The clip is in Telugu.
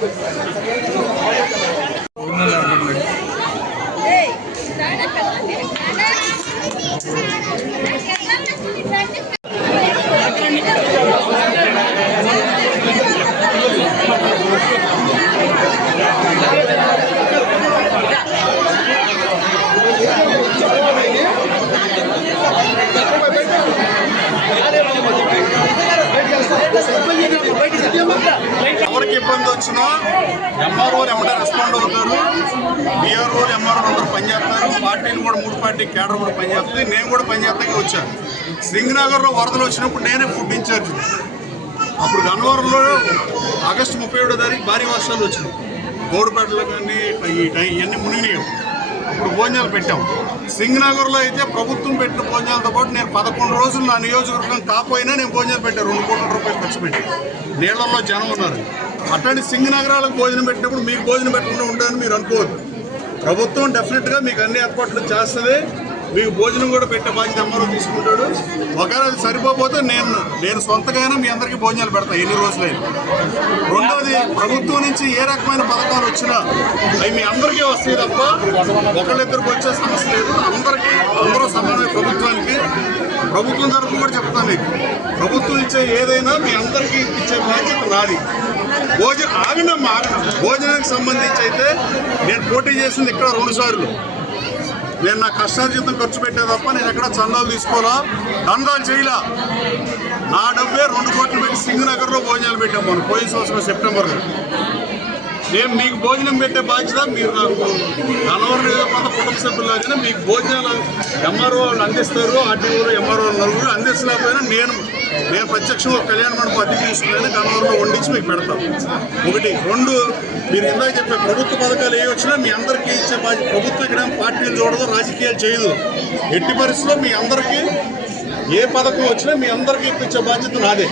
Let's go. ఇబ్బంది వచ్చినా ఎంఆర్ఓలు ఎమ్మటే రెస్పాండ్ అవుతారు. బీఆర్ఓలు ఎంఆర్ఓలు అందరూ పనిచేస్తారు పార్టీలు కూడా మూడు పార్టీ కేడర్ కూడా పనిచేస్తుంది నేను కూడా పనిచేస్తాకే వచ్చాను. సింగనగర్లో వరదలు వచ్చినప్పుడు నేనే ఫుడ్ ఇన్ఛార్జ్ అప్పుడు గన్నవరంలో ఆగస్టు ముప్పై ఏడో తారీఖు భారీ వర్షాలు వచ్చినాయి. గోడుపేటలో కానీ ఇవన్నీ మునిగినాయి. ఇప్పుడు భోజనాలు పెట్టాం. సింగనగర్లో అయితే ప్రభుత్వం పెట్టిన భోజనాలతో పాటు నేను పదకొండు రోజులు నా నియోజకవర్గం కాకపోయినా నేను భోజనాలు పెట్టాను రెండు కోట్ల రూపాయలు ఖర్చు పెట్టి. నీళ్ళలో జనం ఉన్నారు. అట్లాంటి సింగనగరాలకు భోజనం పెట్టినప్పుడు మీకు భోజనం పెట్టకుండా ఉంటారని మీరు అనుకోవద్దు. ప్రభుత్వం డెఫినెట్గా మీకు అన్ని ఏర్పాట్లు చేస్తుంది. మీకు భోజనం కూడా పెట్టే బాధ్యత అమ్మారావు తీసుకుంటాడు. ఒకవేళ అది సరిపోతే నేను నేను సొంతగానే మీ అందరికీ భోజనాలు పెడతాను ఎన్ని రోజులైనా. రెండోది ప్రభుత్వం నుంచి ఏ రకమైన పథకాలు వచ్చినా అవి మీ అందరికీ వస్తాయి తప్ప ఒకళ్ళిద్దరికి వచ్చే సమస్య లేదు. అందరికీ అందరూ ప్రభుత్వం తరఫున కూడా చెప్తాను మీకు. ప్రభుత్వం ఇచ్చే ఏదైనా మీ అందరికీ ఇచ్చే బాధ్యత నాది. భోజనం ఆగినమ్మా ఆగడం భోజనానికి సంబంధించి అయితే నేను పోటీ చేసింది ఇక్కడ రెండు సార్లు. నేను నా కష్టార్జితం ఖర్చు పెట్టే తప్ప నేను ఎక్కడ చందాలు తీసుకోవాలా? దందాలు చేయలా. నా డబ్బే రెండు కోట్లు పెట్టి సింగనగర్లో భోజనాలు పెట్టాం మనం పోయిన సంవత్సరం సెప్టెంబర్లో. నేను మీకు భోజనం పెట్టే బాధ్యత మీరు నాకు నలవరు కొంత కుటుంబ సభ్యులాగానే మీకు భోజనాలు ఎంఆర్ఓ వాళ్ళు అందిస్తారు ఆర్టీఓలు ఎంఆర్ఓ నలుగురు అందించలేకపోయినా నేను నేను ప్రత్యక్షంగా ఒక కళ్యాణ మండపం అద్దెకి తీసుకుని గన్నవరంలో వండించి మీకు పెడతాం. ఒకటి. రెండు మీరు ఇందాక చెప్పే ప్రభుత్వ పథకాలు ఏ వచ్చినా మీ అందరికీ ఇచ్చే బాధ్యత ప్రభుత్వం ఇక్కడ పార్టీలు చూడదు రాజకీయాలు చేయదు. ఎట్టి పరిస్థితుల్లో మీ అందరికీ ఏ పథకం వచ్చినా మీ అందరికీ ఇప్పించే బాధ్యత నాదే.